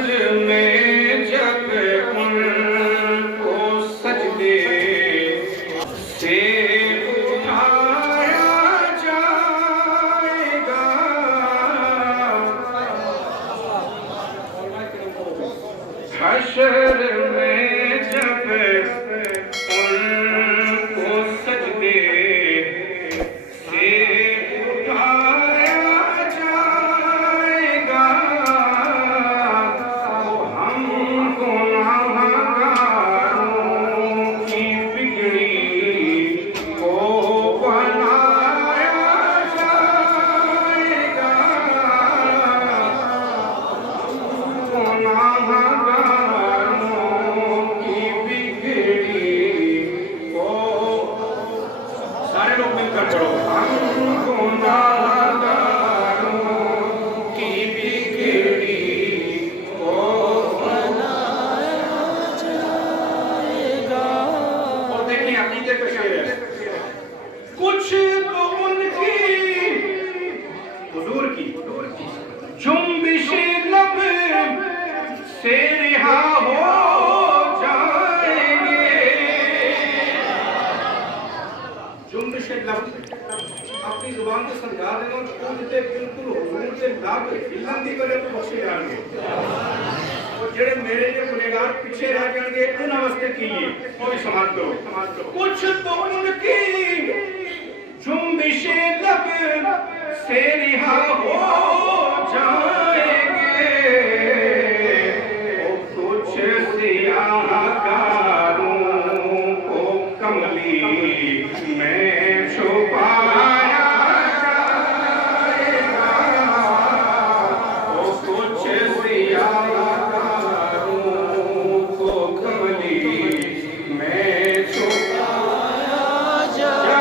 हशर में जब उनको सजदे से उठाया जाएगा, हशर में जब उनको सजदे से उठाया जाएगा, तो हम गुनहगारों की बिगड़ी को बनाया जाएगा, गुनहगारों की बिगड़ी को, सारे लोग मिलकर पढ़ो, हम गुनहगारों की बिगड़ी को बनाया जाएगा। और देखिए अकीदे का शेर है, कुछ तो उनकी हुजूर की जुम्बिश लब से रिहा हो जाएंगे। जुम्बिश लब अपनी जुबान को समझा देना, उनसे बिल्कुल हुजूर से लब हिलन दी करे तो बख्शे जाएंगे, और जेड़े मेरे जो गुनहगार पीछे रह जाएंगे उन अवस्थे की ये कोई समाज करो। कुछ तो उनकी जुम्बिश लब से रिहा हो जाएंगे, कुछ सियाहकारों को कमली में छुपाया जाएगा, कुछ सियाहकारों को कमली में छुपाया जाएगा।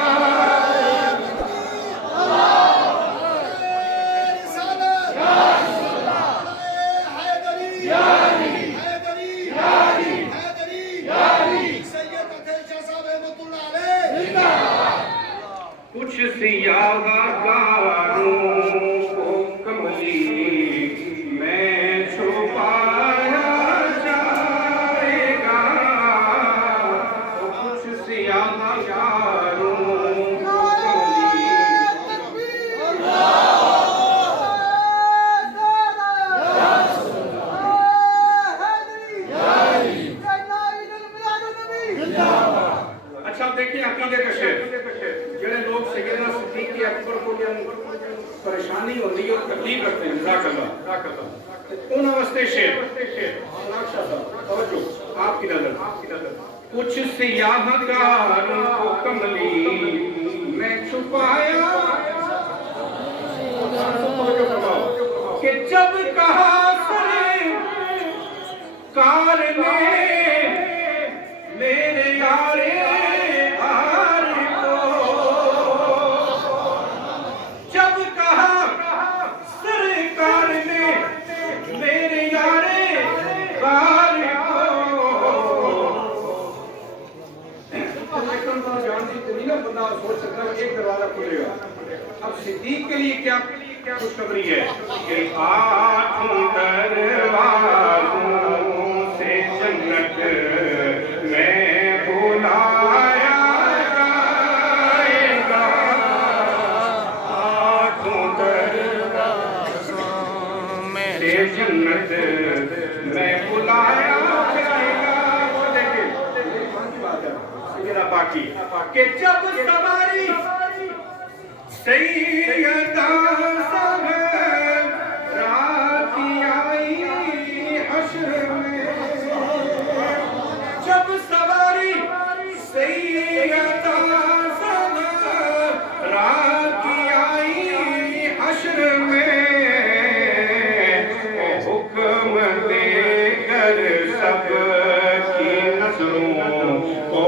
कुछ सियाहकारों को कमली में छुपाया जाएगा, कुछ सियाहकारों को अच्छा देखिए अकीदे का शेर, जेड़े लोग सैयदना सिद्दीक के अकबर को परेशानी होती है और तकलीफ रखते हैं, उन अवस्थे शेर आपकी नजर, कुछ सियाहकारों को कमली में छुपाया कि जब कहा सरकार ने मेरे यारे आर को, जब कहा सरकार ने मेरे यारे आर को, जानती तो नहीं ना बंदा सोच सकता एक दरवाजा खुलेगा। अब सिद्दीक के लिए क्या खुशखबरी है कि आठों दरवाजों से जन्नत में बुलाया जाएगा, आठों दरवाजों में से जन्नत में बुलाया जाएगा। वो देखिए बाकी कि जब सवारी सैयदा राती आई हश्र में, जब सवारी सैयदा राती आई हश्र में, हुक्म देकर सब की नजरों को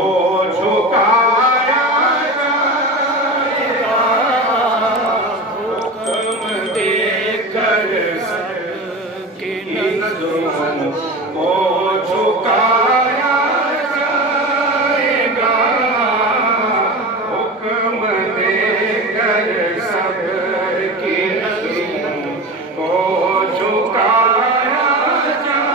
झुकाया जाएगा, हुक्म देकर सबकी नजरों को झुकाया जाएगा, हुक्म देकर सबकी नजरों को झुकाया जाएगा।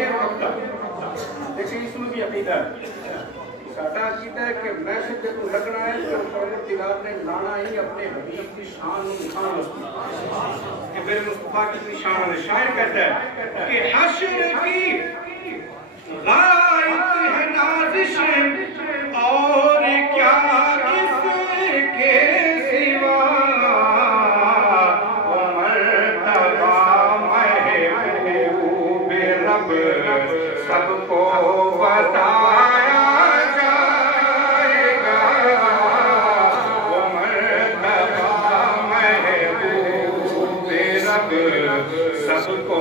शेर रखता लेकिन इसमें भी अकीदा है साडा अकीदा है कि मैसेज जब लगना है तो परवरदिगार ने लाना ही अपने हबीब की शान को दिखाने वास्ते कि मेरे मुस्तफा की शान है शायर कहता है कि हश्र की गायत है नाज़िश और क्या इसके सिवा मर्तबा महबूब रब सबको बताया जाएगा वो मर्तबा महबूब रब सबको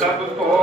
सबको